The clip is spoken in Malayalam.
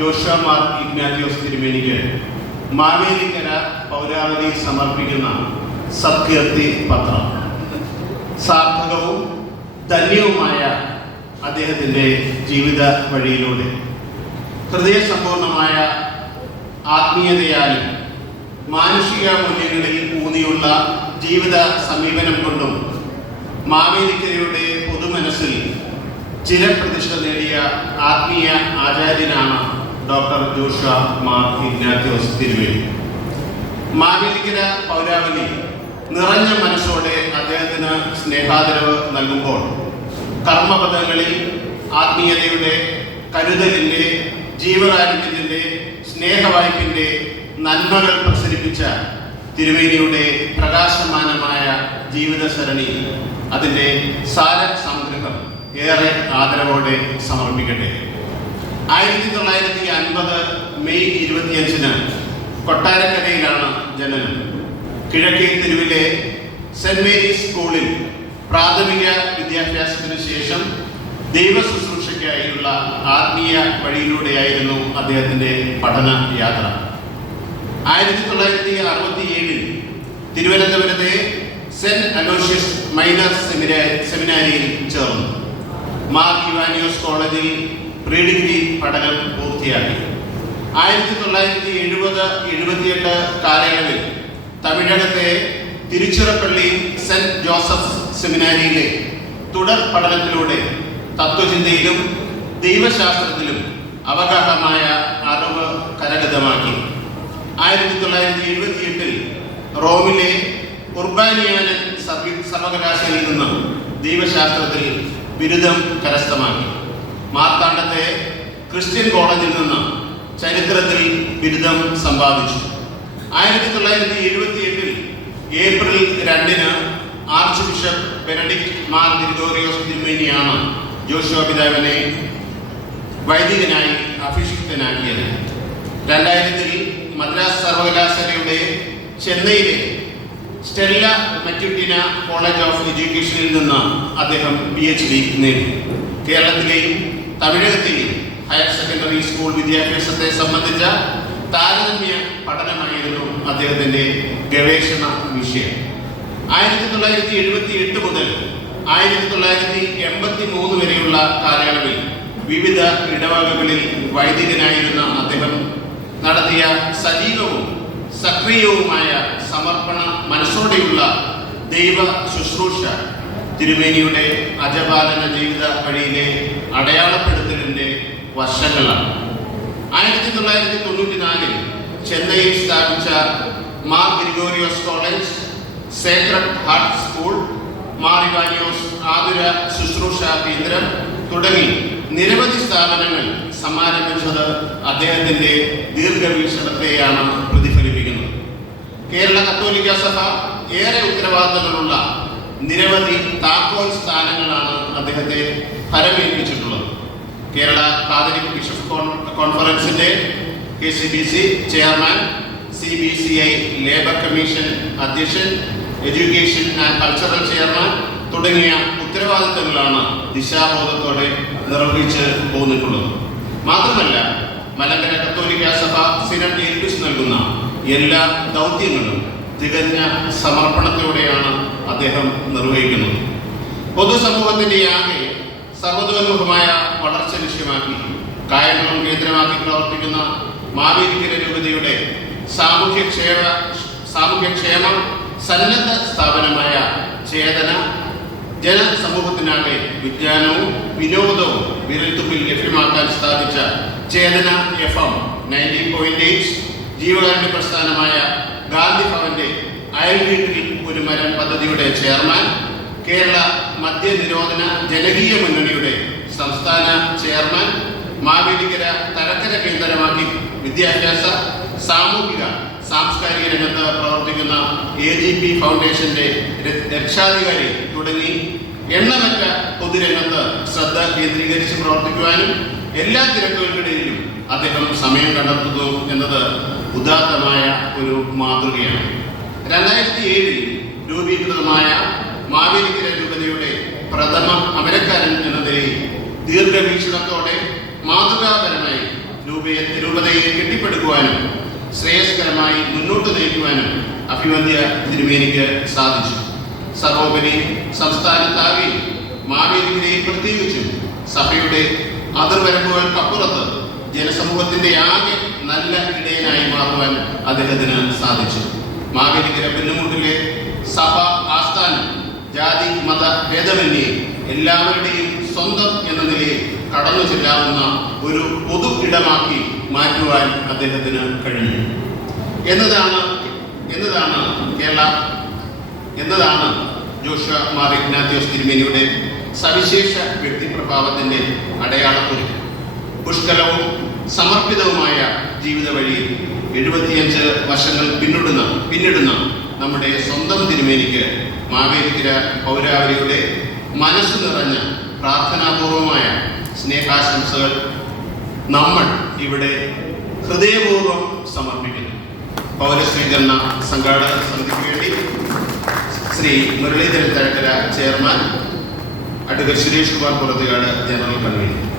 ജോഷമാർ ഇഗ്നാറ്റിയോസ് തിരുമേനിക്ക് മാവേലിക്കര പൗരാവലി സമർപ്പിക്കുന്ന സത്കീർത്തി പത്രം. സാർത്ഥകവും ധന്യവുമായ അദ്ദേഹത്തിന്റെ ജീവിത വഴിയിലൂടെ. ഹൃദയസമ്പൂർണമായ ആത്മീയതയാലും മാനുഷിക മൂല്യങ്ങളിൽ ഊന്നിയുള്ള ജീവിത സമീപനം കൊണ്ടും മാവേലിക്കരയുടെ പൊതുമനസ്സിൽ ചിരപ്രതിഷ്ഠ നേടിയ ആത്മീയ ആചാര്യനാണ് ഡോക്ടർ ജോഷ മാർ ഇഗ്നാത്യോസ് തിരുവേലി. മാവേലിക്കര പൗരാവലി നിറഞ്ഞ മനസ്സോടെ അദ്ദേഹത്തിന് സ്നേഹാദരവ് നൽകുമ്പോൾ കർമ്മപദങ്ങളിൽ ആത്മീയതയുടെ കരുതലിന്റെ ജീവകാരുണ്യത്തിന്റെ സ്നേഹവായ്പിന്റെ നന്മകൾ പ്രസരിപ്പിച്ച തിരുവേലിയുടെ പ്രകാശമാനമായ ജീവിതസരണി അതിന്റെ സാര സംഗ്രഹം ഏറെ ആദരവോടെ സമർപ്പിക്കട്ടെ. ആയിരത്തി തൊള്ളായിരത്തി അൻപത് മെയ് ഇരുപത്തിയഞ്ചിന് കൊട്ടാരക്കരയിലാണ് ജനനം. കിഴക്കേ തെരുവിലെ സെന്റ് മേരീസ് സ്കൂളിൽ പ്രാഥമിക വിദ്യാഭ്യാസത്തിന് ശേഷം ദൈവ ശുശ്രൂഷയ്ക്കായുള്ള ആത്മീയ വഴിയിലൂടെയായിരുന്നു അദ്ദേഹത്തിന്റെ പഠന യാത്ര. ആയിരത്തി തൊള്ളായിരത്തി അറുപത്തി ഏഴിൽ തിരുവനന്തപുരത്തെ സെന്റ് അലോഷ്യസ് മൈനർ സെമിനാരിയിൽ ചേർന്നു. മാർ ഇവാനിയോസ് കോളേജിൽ പ്രീ ഡിഗ്രി പഠനം പൂർത്തിയാക്കി. ആയിരത്തി തൊള്ളായിരത്തി എഴുപത് എഴുപത്തിയെട്ട് കാലയളവിൽ തമിഴകത്തെ തിരുച്ചിറപ്പള്ളി സെന്റ് ജോസഫ് സെമിനാരിയിലെ തുടർ പഠനത്തിലൂടെ തത്വചിന്തയിലും ദൈവശാസ്ത്രത്തിലും അവഗാഹമായ അറിവ് കരഗതമാക്കി. ആയിരത്തി തൊള്ളായിരത്തി എഴുപത്തിയെട്ടിൽ റോമിലെ ഉർബാനിയാനൻ സർവീ സർവകലാശാലയിൽ നിന്നും ദൈവശാസ്ത്രത്തിൽ ബിരുദം കരസ്ഥമാക്കി. മാർത്താണ്ഡത്തെ ക്രിസ്ത്യൻ കോളേജിൽ നിന്ന് ചരിത്രത്തിൽ ബിരുദം സമ്പാദിച്ചു. ആയിരത്തി തൊള്ളായിരത്തി എഴുപത്തി എട്ടിൽ ഏപ്രിൽ രണ്ടിന് archbishop Benedict Mar Gregorios തിരുമേനിയാണ് ജോഷുവ പിതാവിനെ വൈദികനായി അഭിഷിക്തനാക്കിയത്. രണ്ടായിരത്തിൽ മദ്രാസ് സർവകലാശാലയുടെ ചെന്നൈയിലെ സ്റ്റെല്ല മറ്റുട്ടിന കോളേജ് ഓഫ് എഡ്യൂക്കേഷനിൽ നിന്ന് അദ്ദേഹം പി എച്ച് ഡി നേടി. കേരളത്തിലെയും തമിഴകത്തെയും ഹയർ സെക്കൻഡറി സ്കൂൾ വിദ്യാഭ്യാസത്തെ സംബന്ധിച്ച താരതമ്യ പഠനമായിരുന്നു അദ്ദേഹത്തിന്റെ ഗവേഷണ വിഷയം. ആയിരത്തി തൊള്ളായിരത്തി എഴുപത്തി എട്ട് മുതൽ ആയിരത്തി തൊള്ളായിരത്തി എൺപത്തി മൂന്ന് വരെയുള്ള കാലയളവിൽ വിവിധ ഇടവകകളിൽ വൈദികനായിരുന്ന അദ്ദേഹം നടത്തിയ സജീവവും സക്രിയവുമായ സമർപ്പണ മനസ്സോടെയുള്ള ദൈവ ശുശ്രൂഷ തിരുമേനിയുടെ അജപാലന ജീവിത വഴിയിലെ അടയാളപ്പെടുത്തലിന്റെ വർഷങ്ങളാണ് ആയിരത്തി തൊള്ളായിരത്തി തൊണ്ണൂറ്റി നാലിൽ ചെന്നൈയിൽ സ്ഥാപിച്ച Mar Gregorios college sacred heart school Mar Ivanios ആതുര ശുശ്രൂഷ കേന്ദ്രം തുടങ്ങി നിരവധി സ്ഥാപനങ്ങൾ സമാരംഭിച്ചത് അദ്ദേഹത്തിന്റെ ദീർഘവീക്ഷണത്തെയാണ് പ്രതിഫലിപ്പിക്കുന്നത്. കേരള കത്തോലിക്ക സഭ ഏറെ ഉത്തരവാദിത്തങ്ങളുള്ള നിരവധി താക്കോൽ സ്ഥാനങ്ങളാണ് അദ്ദേഹത്തെ ഫലമേൽപ്പിച്ചിട്ടുള്ളത് കേരള കാതലിക് ബിഷപ്പ് കോൺ- കോൺഫറൻസിന്റെ K C B C chairman C B C I labour commission അധ്യക്ഷൻ എഡ്യൂക്കേഷൻ ആൻഡ് കൾച്ചറൽ ചെയർമാൻ തുടങ്ങിയ ഉത്തരവാദിത്തങ്ങളാണ് ദിശാബോധത്തോടെ നിർവഹിച്ച് പോന്നിട്ടുള്ളത്. മാത്രമല്ല മലങ്കര കത്തോലിക്ക സഭ സിനഡ് ഏൽപ്പിച്ചു നൽകുന്ന എല്ലാ ദൗത്യങ്ങളും തികഞ്ഞ സമർപ്പണത്തോടെയാണ് അദ്ദേഹം നിർവഹിക്കുന്നത് പൊതുസമൂഹത്തിന്റെ ആകെ സർവതോന്മുഖമായ വളർച്ച ലക്ഷ്യമാക്കി കായംകുളം കേന്ദ്രമാക്കി പ്രവർത്തിക്കുന്ന മാവേലിക്കര രൂപതയുടെ സാമൂഹ്യക്ഷേമ സാമൂഹ്യക്ഷേമ സന്നദ്ധ സ്ഥാപനമായ ചേതന ജനസമൂഹത്തിനാകെ വിജ്ഞാനവും വിനോദവും വിരൽത്തുമ്പിൽ ലഭ്യമാക്കാൻ സ്ഥാപിച്ച Chetana F M nineteen point eight ജീവകാരുണ്യ പ്രസ്ഥാനമായ ഗാന്ധി ഭവന്റെ അയൽവീട്ടിൽ ഒരു മരം പദ്ധതിയുടെ ചെയർമാൻ കേരള മദ്യനിരോധന ജനകീയ മുന്നണിയുടെ സംസ്ഥാന ചെയർമാൻ മാവേലിക്കര തലക്കര കേന്ദ്രമാക്കി വിദ്യാഭ്യാസ സാമൂഹിക സാംസ്കാരിക രംഗത്ത് പ്രവർത്തിക്കുന്ന എ ജി പി ഫൗണ്ടേഷന്റെ രക്ഷാധികാരി തുടങ്ങി എണ്ണമറ്റ പൊതുരംഗത്ത് ശ്രദ്ധ കേന്ദ്രീകരിച്ച് പ്രവർത്തിക്കുവാനും എല്ലാ തിരക്കുകൾക്കിടയിലും അദ്ദേഹം സമയം കണ്ടെത്തുന്നു എന്നത് ഉദാത്തമായ ഒരു മാതൃകയാണ്. രണ്ടായിരത്തി ഏഴിൽ രൂപീകൃതമായ മാവേലിക്കര രൂപതയുടെ പ്രഥമ അമരക്കാരൻ എന്ന നിലയിൽ ദീർഘവീക്ഷണത്തോടെ മാതൃകാപരമായി രൂപയെ രൂപതയെ കെട്ടിപ്പടുക്കുവാനും ശ്രേയസ്കരമായി മുന്നോട്ട് നയിക്കുവാനും അഭിവന്ധ്യ തിരുമേനിക്ക് സാധിച്ചു. സർവോപരി സംസ്ഥാനത്താകെ മാവേലിക്കരയെ പ്രത്യേകിച്ചും സഭയുടെ അതിർവരമ്പുകൾക്കപ്പുറത്ത് ജനസമൂഹത്തിന്റെ ആകെ നല്ല ഇടയനായി മാറുവാൻ അദ്ദേഹത്തിന് സാധിച്ചു. മാവേലിക്കര പിന്നുമുട്ടിലെ സഭ ആസ്ഥാനം ജാതി മത ഭേദമന്യേ എല്ലാവരുടെയും സ്വന്തം എന്ന നിലയിൽ കടന്നു ചെല്ലാവുന്ന ഒരു പൊതു ഇടമാക്കി മാറ്റുവാൻ അദ്ദേഹത്തിന് കഴിഞ്ഞു. എന്നതാണ് എന്നതാണ് കേരള എന്നതാണ് ജോഷ മാർ ഇഗ്നാത്യോസ് തിരുമേനിയുടെ സവിശേഷ വ്യക്തിപ്രഭാവത്തിന്റെ അടയാളക്കുറി. പുഷ്കലവും സമർപ്പിതവുമായ ജീവിത വഴിയിൽ എഴുപത്തിയഞ്ച് വർഷങ്ങൾ പിന്നിടുന്ന പിന്നിടുന്ന നമ്മുടെ സ്വന്തം തിരുമേനിക്ക് മാവേലിക്കര പൗരാവലിയുടെ മനസ്സ് നിറഞ്ഞ പ്രാർത്ഥനാപൂർവമായ സ്നേഹാശംസകൾ നമ്മൾ ഇവിടെ ഹൃദയപൂർവം സമർപ്പിക്കുന്നു. പൗരസ്വീകരണ സംഘാടക സമിതിക്ക് വേണ്ടി Shri Muraleedharan Thazhakkara chairman advocate Suresh Kumar Purathukad general convener.